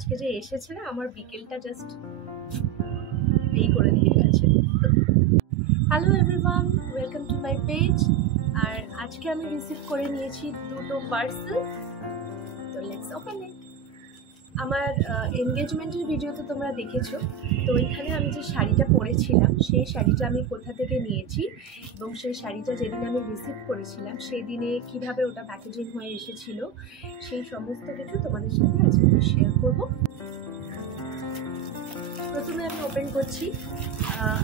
আজকে যে এসেছে না আমার বিকেলটা জাস্ট এই করে দিয়ে গেছে। Hello everyone, welcome to my page. আর আজকে আমি রিসিভ করে নিয়েছি দুটো পার্সেল, তো লেটস ওপেন ইট। আমার এনগেজমেন্টের ভিডিওতে তোমরা দেখেছো, তো ওইখানে আমি যে শাড়িটা পরেছিলাম সেই শাড়িটা আমি কোথা থেকে নিয়েছি এবং সেই শাড়িটা যেদিন আমি রিসিভ করেছিলাম সেই দিনে কীভাবে ওটা প্যাকেজিং হয়ে এসেছিলো সেই সমস্ত কিছু তোমাদের সাথে আজকে আমি শেয়ার করবো। প্রথমে আমি ওপেন করছি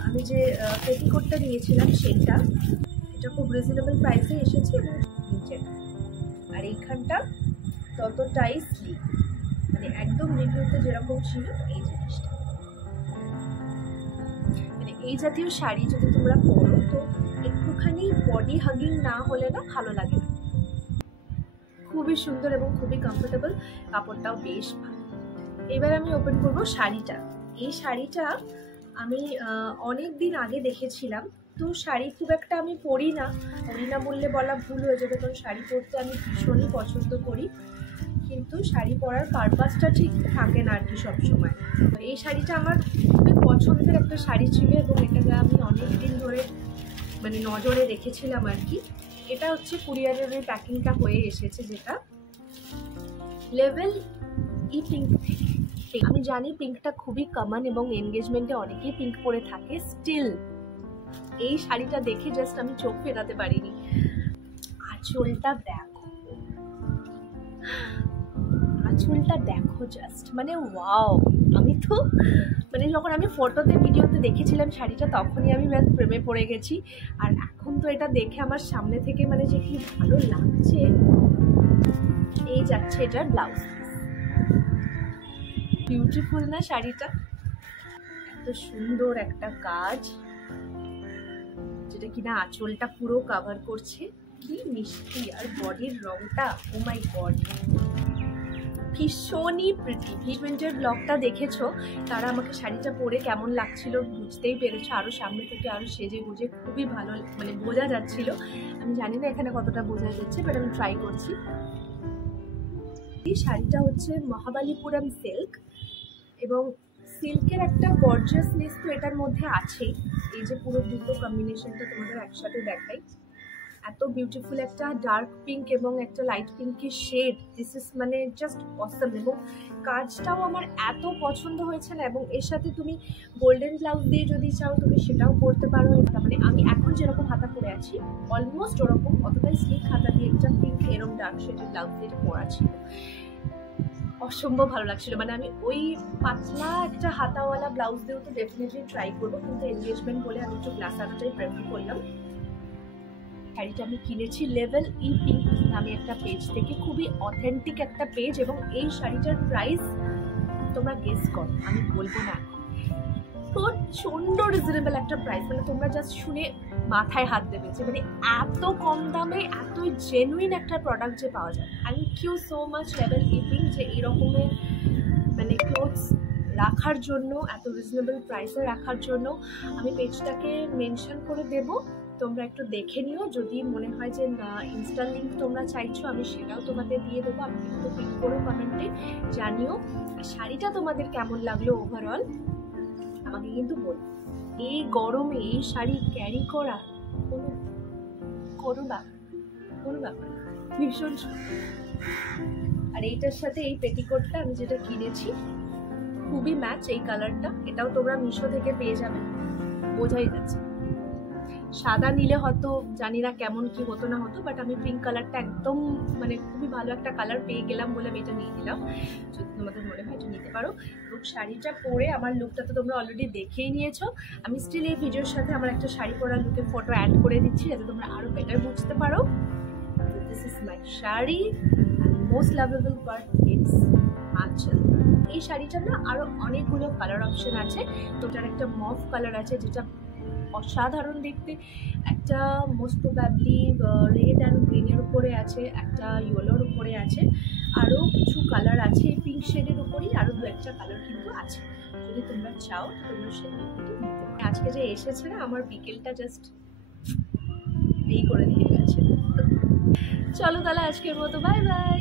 আমি যে পেটিকোটটা নিয়েছিলাম সেইটা, এটা খুব রিজনেবল প্রাইসে এসেছে এবং নিচেটা আর এইখানটা ততটাই স্লিপ, মানে একদম রিভিউতে যেরকম ছিল এই জিনিসটা। মানে এই জাতীয় শাড়ি যদি তোমরা পরো তো একটুখানি বডি হাগিং না হলে না ভালো লাগে না। খুবই সুন্দর এবং খুবই কমফোর্টেবল, কাপড়টাও বেশ ভালো। এবার আমি ওপেন করবো শাড়িটা। এই শাড়িটা আমি অনেক দিন আগে দেখেছিলাম, তো শাড়ি খুব একটা আমি পরি না বললে বলা ভুল হয়ে যাবে, কারণ শাড়ি পরতে আমি ভীষণই পছন্দ করি, কিন্তু শাড়ি পরার পারপাসটা ঠিক থাকে না আর কি সবসময়। এই শাড়িটা আমার খুবই পছন্দের একটা শাড়ি ছিল এবং এটাকে আমি অনেক দিন ধরে মানে নজরে রেখেছিলাম আর কি। এটা হচ্ছে কুরিয়ারের ওই প্যাকিংটা হয়ে এসেছে, যেটা লেভেল ই পিঙ্ক থেকে। আমি জানি পিঙ্কটা খুবই কমন এবং এনগেজমেন্টে অনেকেই পিঙ্ক পরে থাকে, স্টিল এই শাড়িটা দেখে জাস্ট আমি চোখ ফেরাতে পারিনি। আঁচলটা দেখো, আঁচলটা দেখো জাস্ট, মানে ওয়াও। আমি তো মানে যখন আমি ফটোতে ভিডিওতে দেখেছিলাম শাড়িটা তখনই আমি ব্যাস প্রেমে পড়ে গেছি, আর এখন তো এটা দেখে আমার সামনে থেকে মানে যে কি ভালো লাগছে। এই যাচ্ছে এটার ব্লাউজ, বিউটিফুল না শাড়িটা? এত সুন্দর একটা কাজ যেটা কিনা আঁচলটা পুরো কভার করছে, কি মিষ্টি। আর বডির রংটা, ও মাই গড, ভীষণই প্রিটি। ইভেন্টের ব্লগটা দেখেছো, তারা আমাকে শাড়িটা পরে কেমন লাগছিল বুঝতেই পেরেছো। আরও সামনে থেকে আরও সেজে গুজে খুবই ভালো মানে বোঝা যাচ্ছিল। আমি জানি না এখানে কতটা বোঝা যাচ্ছে, বাট আমি ট্রাই করছি। এই শাড়িটা হচ্ছে মহাবালিপুরম সিল্ক, এবং সিল্কের একটা গর্জিয়াসনেস তো এটার মধ্যে আছেই। এই যে পুরো দুটো কম্বিনেশনটা তোমাদের একসাথে দেখাই, এত বিউটিফুল একটা ডার্ক পিঙ্ক এবং একটা লাইট পিঙ্কের শেড, দিস ইজ মানে জাস্ট অসম। এবং কাজটাও আমার এত পছন্দ হয়েছে না, এবং এর সাথে তুমি গোল্ডেন ব্লাউজ দিয়ে যদি চাও তুমি সেটাও পরতে পারো। মানে আমি এখন যেরকম হাতা পরে আছি অলমোস্ট ওরকম, অতটাই স্লিক হাতা দিয়ে একটা পিঙ্ক এরকম ডার্ক শেডের ব্লাউজ দিয়ে পরা ছিল, অসম্ভব ভালো লাগছিল। মানে আমি ওই পাতলা একটা হাতাওয়ালা ব্লাউজ দিয়েও তো ডেফিনেটলি ট্রাই করবো, কিন্তু এনগেজমেন্ট বলে আমি একটু গ্লাস হাতাটাই প্রেফার করলাম। শাড়িটা আমি কিনেছি লেভেল ই পিঙ্ক নামে একটা পেজ থেকে, খুবই অথেন্টিক একটা পেজ, এবং এই শাড়িটার প্রাইস তোমরা গেস করো, আমি বলবো না, প্রচন্ড রিজনেবল একটা প্রাইস। মানে তোমরা জাস্ট শুনে মাথায় হাত দেবে যে মানে এত কম দামে এত জেনুইন একটা প্রোডাক্ট যে পাওয়া যায়। Thank you so much level ই পিঙ্ক, যে এরকমের মানে ক্লোথস রাখার জন্য, এত রিজনেবল প্রাইসে রাখার জন্য। আমি পেজটাকে মেনশন করে দেব, তোমরা একটু দেখে নিও। যদি মনে হয় যে ইনস্টা লিঙ্ক তোমরা চাইছো আমি সেটাও তোমাদের দিয়ে দেবো, আমি কিন্তু পিক করো কমেন্টে জানিও। শাড়িটা তোমাদের কেমন লাগলো ওভারঅল আমাকে কিন্তু বল। এই গরমে এই শাড়ি ক্যারি করা কোনো ব্যাপার, ভীষণ। আর এইটার সাথে এই পেটিকোটটা আমি যেটা কিনেছি খুবই ম্যাচ, এই কালারটা, এটাও তোমরা মিশো থেকে পেয়ে যাবে, বোঝাই যাচ্ছে। সাদা নিলে হয়তো জানি না কেমন কি হতো না হতো, বাট আমি পিঙ্ক কালারটা একদম মানে খুবই ভালো একটা কালার পেয়ে গেলাম বলে আমি এটা নিয়ে নিলাম। যদি তোমাদের মনে হয় এটা নিতে পারো। এবং শাড়িটা পরে আমার লুকটা তো তোমরা অলরেডি দেখেই নিয়েছো, আমি স্টিল এই ভিডিওর সাথে আমার একটা শাড়ি পরা লুকের ফটো অ্যাড করে দিচ্ছি যাতে তোমরা আরও বেটার বুঝতে পারো। This is my sari, most lovable part it's আঁচল। এই শাড়িটার না আরও অনেকগুলো কালার অপশন আছে, তো তার একটা মভ কালার আছে যেটা অসাধারণ দেখতে, একটা মোস্ট প্রবাবলি রেড অ্যান্ড গ্রিনের উপরে আছে, একটা ইয়েলোর উপরে আছে, আরও কিছু কালার আছে এই পিঙ্ক শেডের উপরেই, আরও দু একটা কালার কিন্তু আছে। যদি তোমরা চাও তোমরা সেটা কিন্তু নিতে পারো। আজকে যে এসেছে না আমার বিকেলটা জাস্ট এই করে দিয়ে গেছে। চলো তাহলে আজকের মতো বাই বাই।